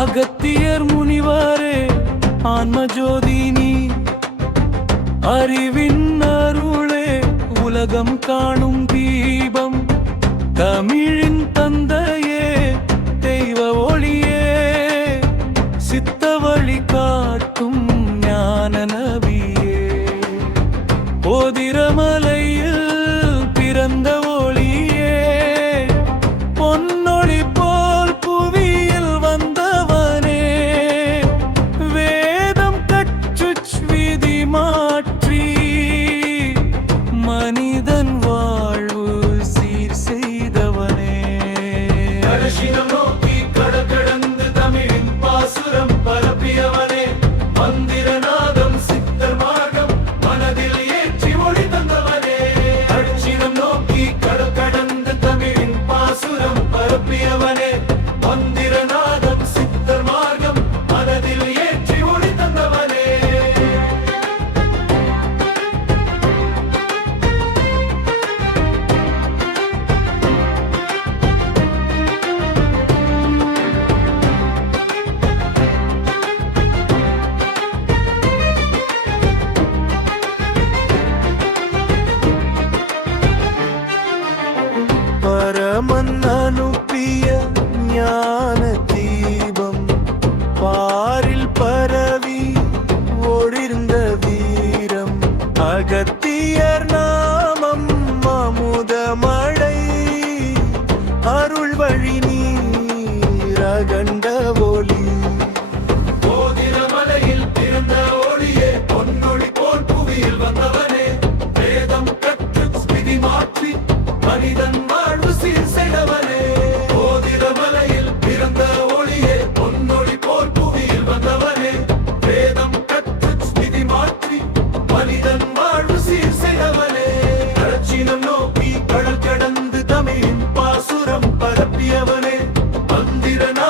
அகத்தியர் முனிவாரே ஆன்ம ஜோதினி அறிவின் காணும் தீபம் தமிழின் தந்தையே தெய்வ ஒளியே. சித்த வழி காட்டும் ஞான நபியே. போதிரமலையில் பிறந்த ஒளியே. பொன்னொழி போல் புவியில் வந்தவனே. வேதம் கற்று விதி மாற்றி மனிதன் மனிதன் வாழ்வு சீர் செய்தவனே போதிரமலையில் பிறந்த ஒளியே பொன்னொழி போல் புவியில் வந்தவனே. வேதம் கற்று விதி மாற்றி மனிதன் வாழ்வு சீர் செய்தவனே கடச்சினம் நோக்கி கடல் கடந்து தமிழின் பாசுரம் பரப்பியவனே. மந்திரனா